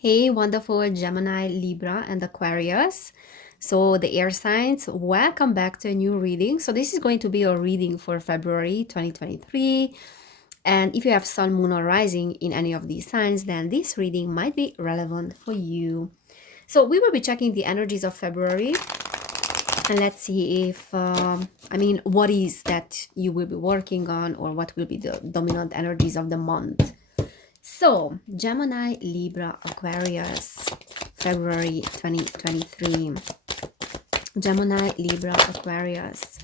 Hey, wonderful Gemini, Libra, and Aquarius. So, the air signs, welcome back to a new reading. So, this is going to be a reading for February 2023. And if you have Sun, Moon, or Rising in any of these signs, then this reading might be relevant for you. So, we will be checking the energies of February. And let's see if, what is that you will be working on, or what will be the dominant energies of the month. So, Gemini, Libra, Aquarius, February 2023. Gemini, Libra, Aquarius.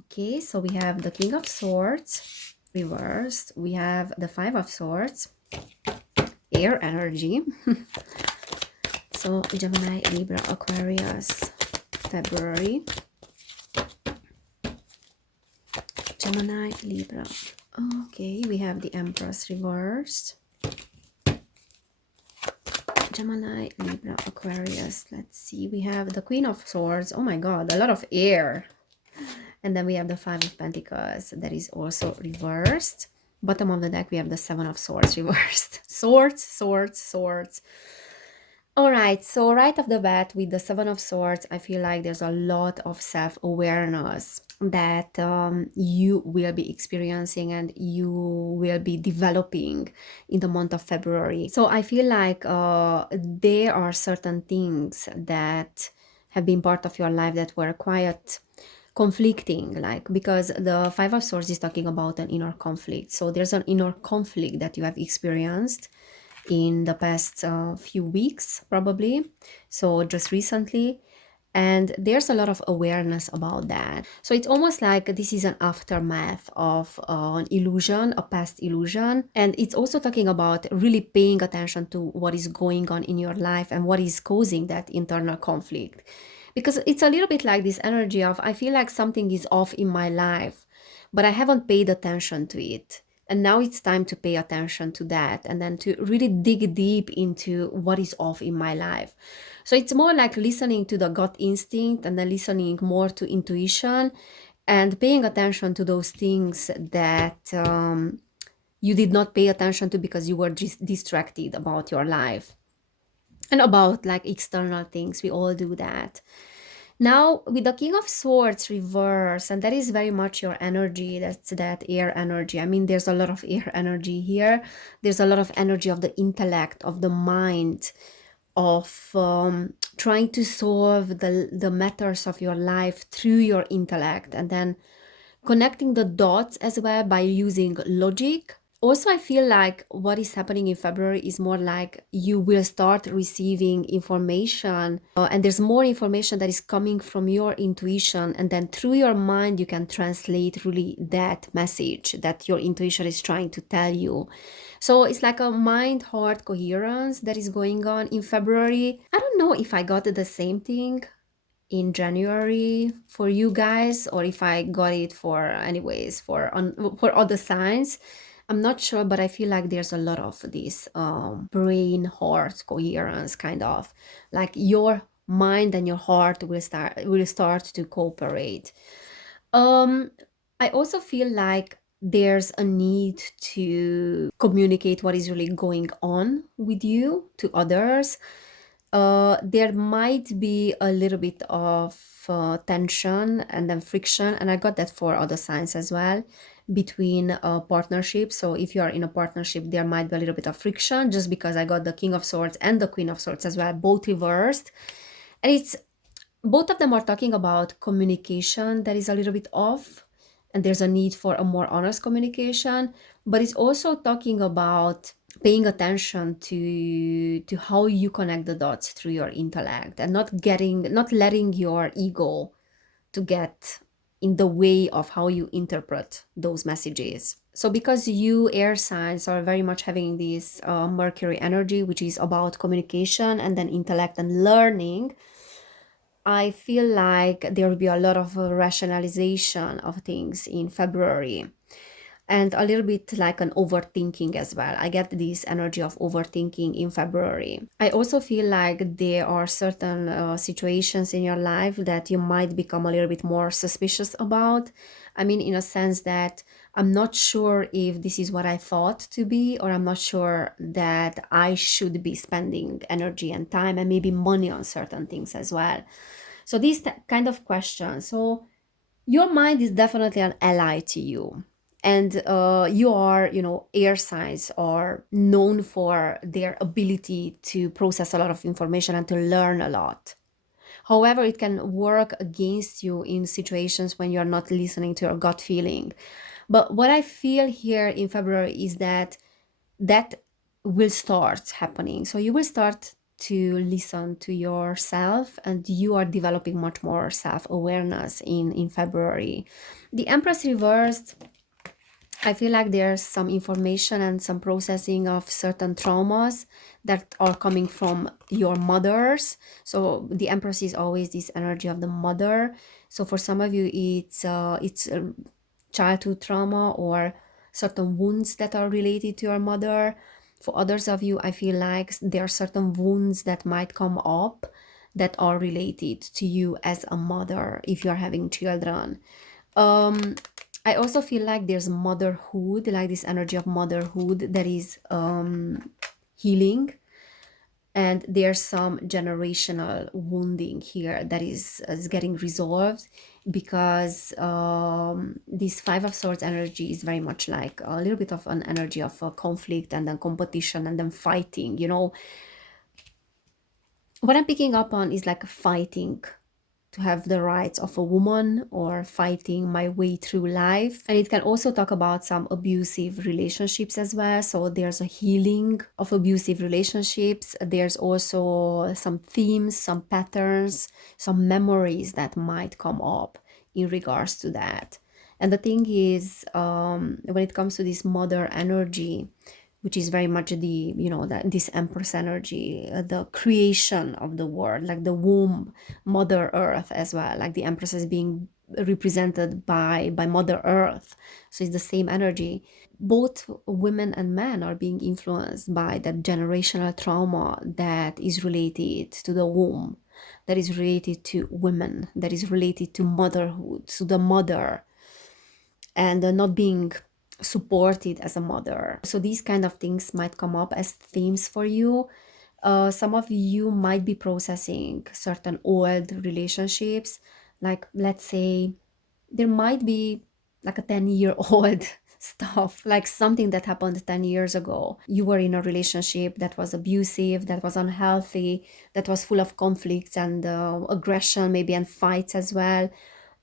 Okay, so we have the King of Swords reversed. We have the Five of Swords, air energy. So, Gemini, Libra, Aquarius, February. Gemini, Libra. Okay, we have the Empress reversed. Gemini, Libra, Aquarius. Let's see. We have the Queen of Swords. Oh my God, a lot of air. And then we have the Five of Pentacles. That is also reversed. Bottom of the deck, we have the Seven of Swords reversed. Swords, swords, swords. All right, so right off the bat with the Seven of Swords, I feel like there's a lot of self-awareness that you will be experiencing and you will be developing in the month of February. So I feel like there are certain things that have been part of your life that were quite conflicting, like, because the Five of Swords is talking about an inner conflict. So there's an inner conflict that you have experienced in the past few weeks, probably, so just recently, and there's a lot of awareness about that. So it's almost like this is an aftermath of an illusion, a past illusion, and it's also talking about really paying attention to what is going on in your life and what is causing that internal conflict, because it's a little bit like this energy of, I feel like something is off in my life, but I haven't paid attention to it. And now it's time to pay attention to that and then to really dig deep into what is off in my life. So it's more like listening to the gut instinct and then listening more to intuition and paying attention to those things that you did not pay attention to because you were just distracted about your life and about like external things. We all do that. Now, with the King of Swords reverse, and that is very much your energy, that's that air energy. I mean, there's a lot of air energy here. There's a lot of energy of the intellect, of the mind, of trying to solve the matters of your life through your intellect, and then connecting the dots as well by using logic. Also, I feel like what is happening in February is more like you will start receiving information, and there's more information that is coming from your intuition, and then through your mind you can translate really that message that your intuition is trying to tell you. So it's like a mind-heart coherence that is going on in February. I don't know if I got the same thing in January for you guys, or if I got it for anyways for other signs. I'm not sure, but I feel like there's a lot of this brain heart coherence, kind of like your mind and your heart will start to cooperate. um I also feel like there's a need to communicate what is really going on with you to others. There might be a little bit of tension and then friction, and I got that for other signs as well, between partnerships. So if you are in a partnership, there might be a little bit of friction, just because I got the King of Swords and the Queen of Swords as well, both reversed. And it's both of them are talking about communication that is a little bit off, and there's a need for a more honest communication. But it's also talking about paying attention to how you connect the dots through your intellect, and not letting your ego to get in the way of how you interpret those messages. So because you air signs are very much having this Mercury energy, which is about communication and then intellect and learning, I feel like there will be a lot of rationalization of things in February. and a little bit like an overthinking as well. I get this energy of overthinking in February. I also feel like there are certain situations in your life that you might become a little bit more suspicious about. I mean, in a sense that I'm not sure if this is what I thought to be, or I'm not sure that I should be spending energy and time and maybe money on certain things as well. So these kind of questions. So your mind is definitely an ally to you, and you are, air signs are known for their ability to process a lot of information and to learn a lot. However, it can work against you in situations when you're not listening to your gut feeling. But what I feel here in February is that will start happening. So you will start to listen to yourself, and you are developing much more self-awareness in February. The Empress reversed, I feel like there's some information and some processing of certain traumas that are coming from your mothers. So the Empress is always this energy of the mother. So for some of you, it's childhood trauma or certain wounds that are related to your mother. For others of you, I feel like there are certain wounds that might come up that are related to you as a mother if you're having children. um I also feel like there's motherhood, like this energy of motherhood that is healing, and there's some generational wounding here that is getting resolved, because this Five of Swords energy is very much like a little bit of an energy of conflict and then competition and then fighting. What I'm picking up on is like fighting to have the rights of a woman, or fighting my way through life. And it can also talk about some abusive relationships as well. So there's a healing of abusive relationships. There's also some themes, some patterns, some memories that might come up in regards to that. And the thing is, when it comes to this mother energy, which is very much that this Empress energy, the creation of the world, like the womb, Mother Earth as well, like the Empress is being represented by Mother Earth. So it's the same energy. Both women and men are being influenced by that generational trauma that is related to the womb, that is related to women, that is related to motherhood, to the mother, and not being supported as a mother. So these kind of things might come up as themes for you. Some of you might be processing certain old relationships, like let's say there might be like a 10-year-old stuff, like something that happened 10 years ago. You were in a relationship that was abusive, that was unhealthy, that was full of conflicts and aggression, maybe, and fights as well.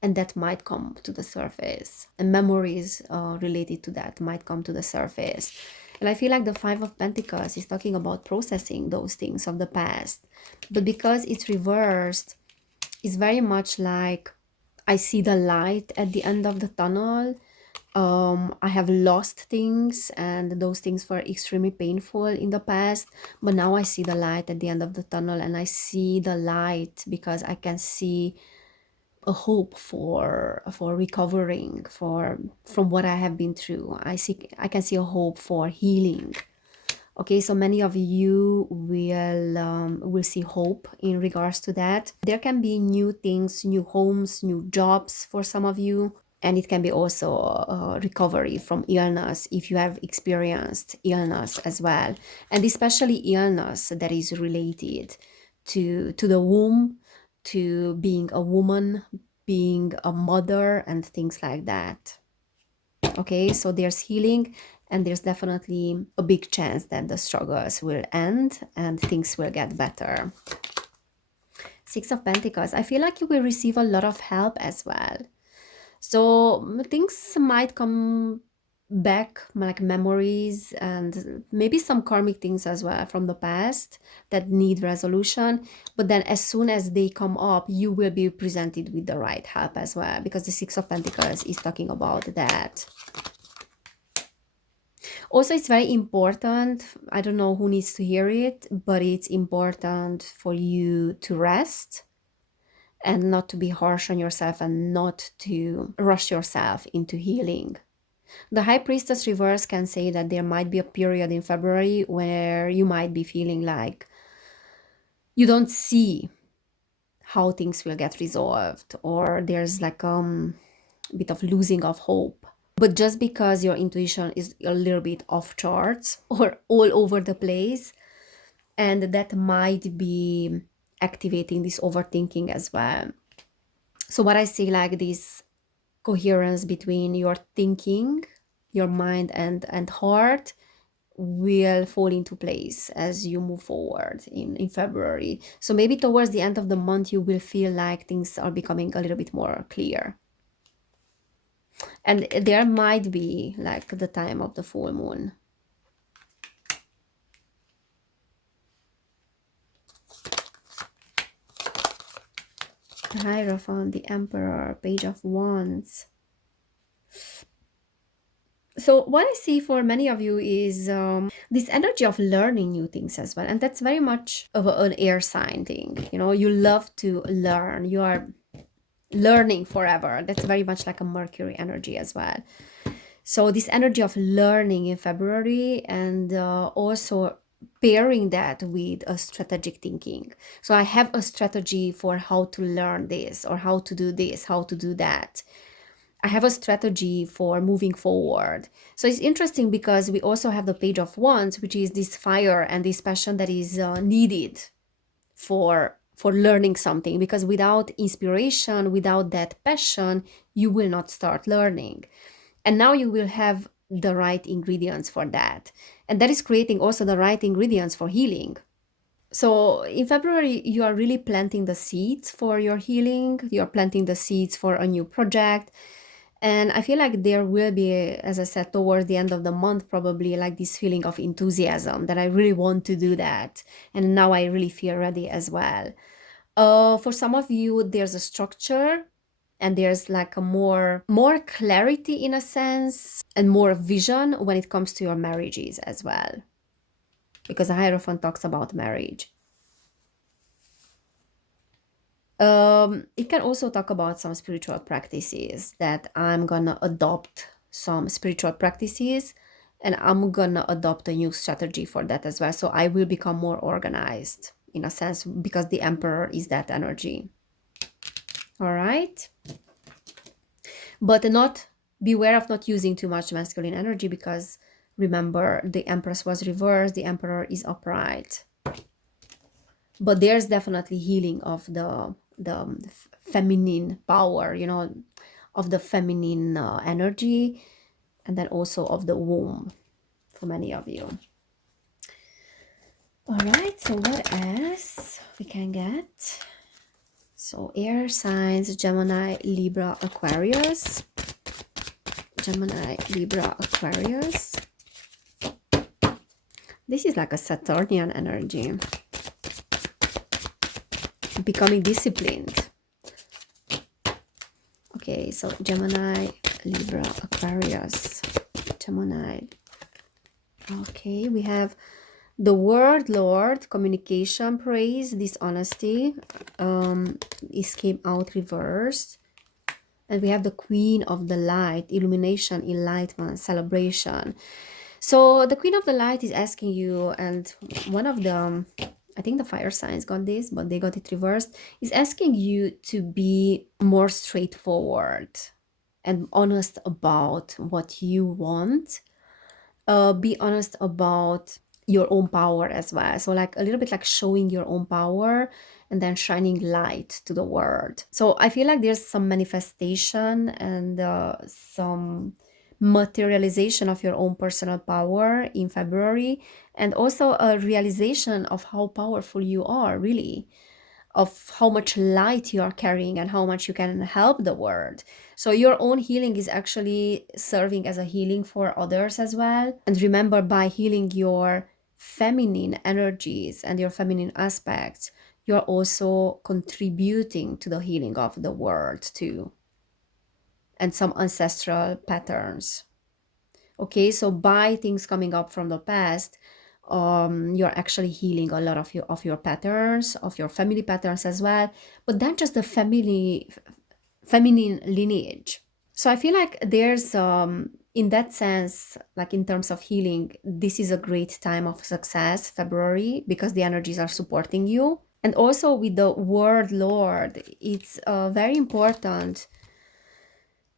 And that might come to the surface. And memories related to that might come to the surface. And I feel like the Five of Pentacles is talking about processing those things of the past. But because it's reversed, it's very much like I see the light at the end of the tunnel. I have lost things, and those things were extremely painful in the past, but now I see the light at the end of the tunnel, and I see the light because I can see a hope for recovering from what I have been through. I can see a hope for healing. Okay, so many of you will see hope in regards to that. There can be new things, new homes, new jobs for some of you, and it can be also recovery from illness if you have experienced illness as well, and especially illness that is related to the womb, to being a woman, being a mother, and things like that. Okay, so there's healing, and there's definitely a big chance that the struggles will end and things will get better. Six of Pentacles, I feel like you will receive a lot of help as well. So things might come back, like memories and maybe some karmic things as well from the past that need resolution. But then as soon as they come up, you will be presented with the right help as well, because the Six of Pentacles is talking about that. Also, it's very important, I don't know who needs to hear it, but it's important for you to rest and not to be harsh on yourself and not to rush yourself into healing. The High Priestess reverse can say that there might be a period in February where you might be feeling like you don't see how things will get resolved, or there's like a bit of losing of hope. But just because your intuition is a little bit off charts or all over the place, and that might be activating this overthinking as well. So what I see, like this coherence between your thinking, your mind and heart will fall into place as you move forward in February. So maybe towards the end of the month, you will feel like things are becoming a little bit more clear. And there might be like the time of the full moon. The Hierophant, the Emperor, Page of Wands. So what I see for many of you is this energy of learning new things as well. And that's very much of an air sign thing. You know, you love to learn. You are learning forever. That's very much like a Mercury energy as well. So this energy of learning in February, and also pairing that with a strategic thinking. So I have a strategy for how to learn this, or how to do this, how to do that. I have a strategy for moving forward. So it's interesting because we also have the Page of Wands, which is this fire and this passion that is needed for learning something, because without inspiration, without that passion, you will not start learning. And now you will have the right ingredients for that. And that is creating also the right ingredients for healing. So in February, you are really planting the seeds for your healing. You're planting the seeds for a new project. And I feel like there will be, as I said, towards the end of the month, probably like this feeling of enthusiasm that I really want to do that. And now I really feel ready as well. For some of you, there's a structure, and there's like a more clarity in a sense, and more vision when it comes to your marriages as well. Because the Hierophant talks about marriage. It can also talk about some spiritual practices, that I'm gonna adopt some spiritual practices, and I'm gonna adopt a new strategy for that as well. So I will become more organized in a sense, because the Emperor is that energy. All right. But not beware of not using too much masculine energy, because remember, the Empress was reversed, the Emperor is upright. But there's definitely healing of the feminine power, you know, of the feminine energy, and then also of the womb for many of you. All right, so what else we can get? So air signs: Gemini, Libra, Aquarius. Gemini, Libra, Aquarius. This is like a Saturnian energy. Becoming disciplined. Okay, so Gemini, Libra, Aquarius. Gemini. Okay, we have the Word Lord, communication, praise, dishonesty. This came out reversed. And we have the Queen of the Light, illumination, enlightenment, celebration. So the Queen of the Light is asking you, and one of the, I think the fire signs got this, but they got it reversed, is asking you to be more straightforward and honest about what you want. Be honest about your own power as well. So like a little bit like showing your own power and then shining light to the world. So I feel like there's some manifestation and some materialization of your own personal power in February, and also a realization of how powerful you are, really, of how much light you are carrying and how much you can help the world. So your own healing is actually serving as a healing for others as well. And remember, by healing your feminine energies and your feminine aspects, you're also contributing to the healing of the world too, and some ancestral patterns. Okay, so by things coming up from the past, you're actually healing a lot of your patterns, of your family patterns as well, but then just the feminine lineage. So I feel like there's in that sense, like in terms of healing, this is a great time of success, February, because the energies are supporting you. And also with the word Lord, it's very important.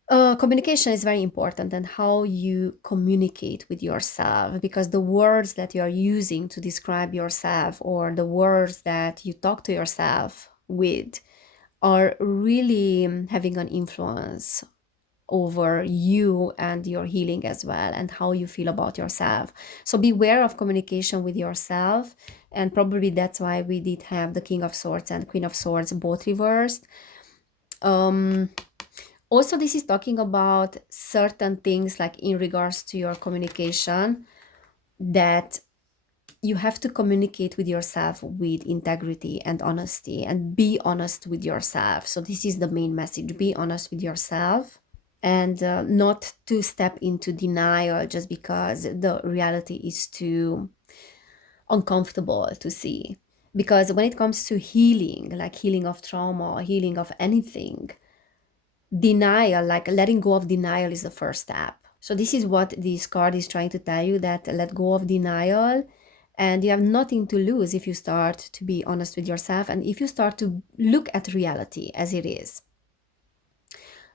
Communication is very important, and how you communicate with yourself, because the words that you are using to describe yourself, or the words that you talk to yourself with, are really having an influence over you and your healing as well, and how you feel about yourself. So beware of communication with yourself, and probably that's why we did have the King of Swords and Queen of Swords both reversed. um Also, this is talking about certain things, like in regards to your communication, that you have to communicate with yourself with integrity and honesty, and be honest with yourself. So this is the main message: be honest with yourself, and not to step into denial just because the reality is too uncomfortable to see. Because when it comes to healing, like healing of trauma or healing of anything, denial, like letting go of denial, is the first step. So this is what this card is trying to tell you, that let go of denial, and you have nothing to lose if you start to be honest with yourself, and if you start to look at reality as it is.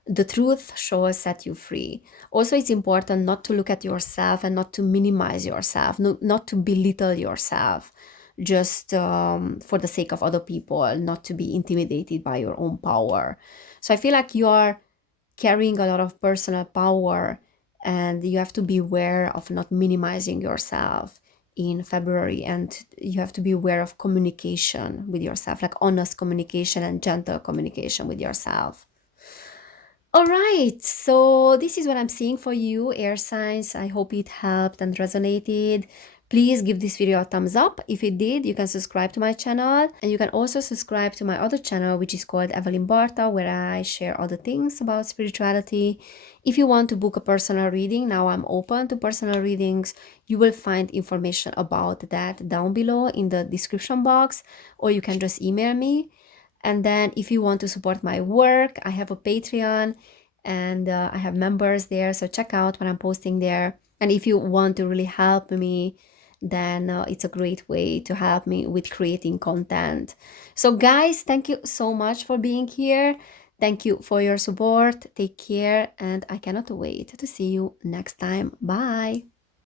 The truth shall set you free. Also, it's important not to look at yourself and not to minimize yourself, not to belittle yourself just for the sake of other people, not to be intimidated by your own power. So I feel like you are carrying a lot of personal power, and you have to be aware of not minimizing yourself in February, and you have to be aware of communication with yourself, like honest communication and gentle communication with yourself. All right, so this is what I'm seeing for you, air signs. I hope it helped and resonated. Please give this video a thumbs up. If it did, you can subscribe to my channel, and you can also subscribe to my other channel, which is called Evelin Barta, where I share other things about spirituality. If you want to book a personal reading, now I'm open to personal readings. You will find information about that down below in the description box, or you can just email me. And then if you want to support my work, I have a Patreon, and I have members there. So check out what I'm posting there. And if you want to really help me, then it's a great way to help me with creating content. So guys, thank you so much for being here. Thank you for your support. Take care, and I cannot wait to see you next time. Bye.